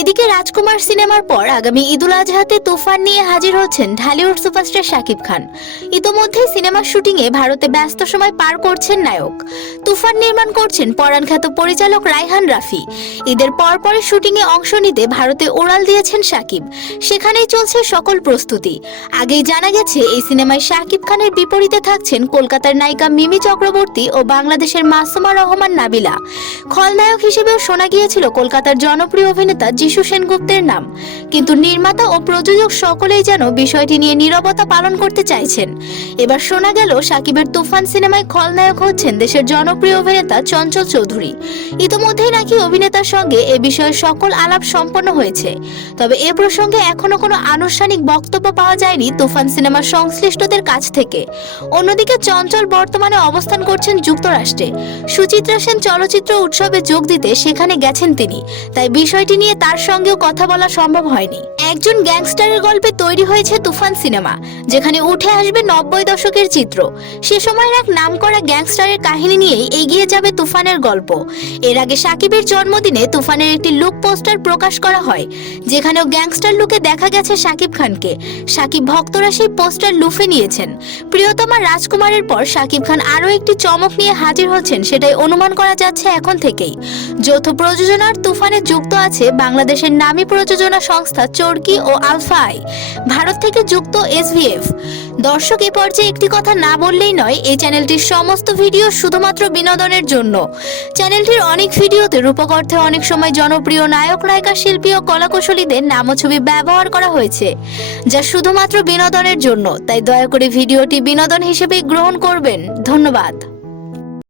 এদিকে রাজকুমার সিনেমার পর আগামী ঈদুল আজহাতে তুফান নিয়ে হাজির হচ্ছেন ঢালিউড সুপারস্টার শাকিব খান। ইতোমধ্যেই সিনেমার শুটিংয়ে ভারতে ব্যস্ত সময় পার করছেন নায়ক। তুফান নির্মাণ করছেন পরাণ খ্যাত পরিচালক রায়হান রাফি। ঈদের পর পরপরই শুটিংয়ে অংশ নিতে ভারতে ওড়াল দিয়েছেন শাকিব। সেখানেই চলছে সকল প্রস্তুতি। আগেই জানা গেছে, এই সিনেমায় শাকিব খানের বিপরীতে থাকছেন কলকাতার নায়িকা মিমি চক্রবর্তী ও বাংলাদেশের মাসুমা রহমান নাবিলা। খলনায়ক হিসেবেও শোনা গিয়েছিল কলকাতার জনপ্রিয় অভিনেতা যিশু সেনগুপ্তের নাম। কিন্তু নির্মাতা ও প্রযোজক সকলেই যেন বিষয়টি নিয়ে নীরবতা পালন করতে চাইছেন। এবার শোনা গেল সাকিবের তুফান সিনেমায় খলনায়ক হচ্ছেন দেশের জনপ্রিয় অভিনেতা চঞ্চল চৌধুরী। ইতোমধ্যেই নাকি অভিনেতার সঙ্গে এ বিষয়ে সকল আলাপ সম্পন্ন হয়েছে। তবে এ প্রসঙ্গে এখনও কোনো আনুষ্ঠানিক বক্তব্য পাওয়া যায়নি তুফান সিনেমার সংশ্লিষ্টদের কাছ থেকে। অন্যদিকে চঞ্চল বর্তমানে অবস্থান করছেন যুক্তরাষ্ট্রে। সুচিত্রা সেন চলচ্চিত্র উৎসবে যোগ দিতে সেখানে গেছেন তিনি। তাই বিষয়টি নিয়ে তার সঙ্গেও কথা বলা সম্ভব হয়নি। একজন গ্যাংস্টারের গল্পে তৈরি হয়েছে তুফান সিনেমা, যেখানে উঠে আসবে নব্বই দশকের চিত্র। সে সময়ের এক নামকরা গ্যাংস্টারের কাহিনী নিয়েই এগিয়ে যাবে তুফানের গল্প। এর আগে সাকিবের জন্মদিনে তুফানের একটি লুক পোস্টার প্রকাশ করা হয়, যেখানেও গ্যাংস্টার লুকে দেখা গেছে সাকিব খানকে। সাকিব ভক্তরা সেই পোস্টার লুফে নিয়েছেন। প্রিয়তমা রাজকুমারের পর সাকিব খান আরও একটি চমক নিয়ে হাজির হচ্ছেন, সেটাই অনুমান করা যাচ্ছে এখন থেকেই। যৌথ প্রযোজনার তুফানে যুক্ত আছে বাংলাদেশের নামী প্রযোজনা সংস্থা চরকি ও আলফাই। ভারত থেকে যুক্ত এসভিএফ। দর্শক, এ পর্যায়ে একটি কথা না বললেই নয়, এই চ্যানেলটির সমস্ত ভিডিও শুধুমাত্র বিনোদনের জন্য। চ্যানেলটির অনেক ভিডিওতে রূপক অর্থে অনেক সময় জনপ্রিয় নায়ক, নায়িকা, শিল্পী ও কলাকুশলীদের নাম ছবি ব্যবহার করা হয়েছে, যা শুধুমাত্র বিনোদনের জন্য। তাই দয়া করে ভিডিওটি বিনোদন হিসেবে গ্রহণ করবেন। ধন্যবাদ।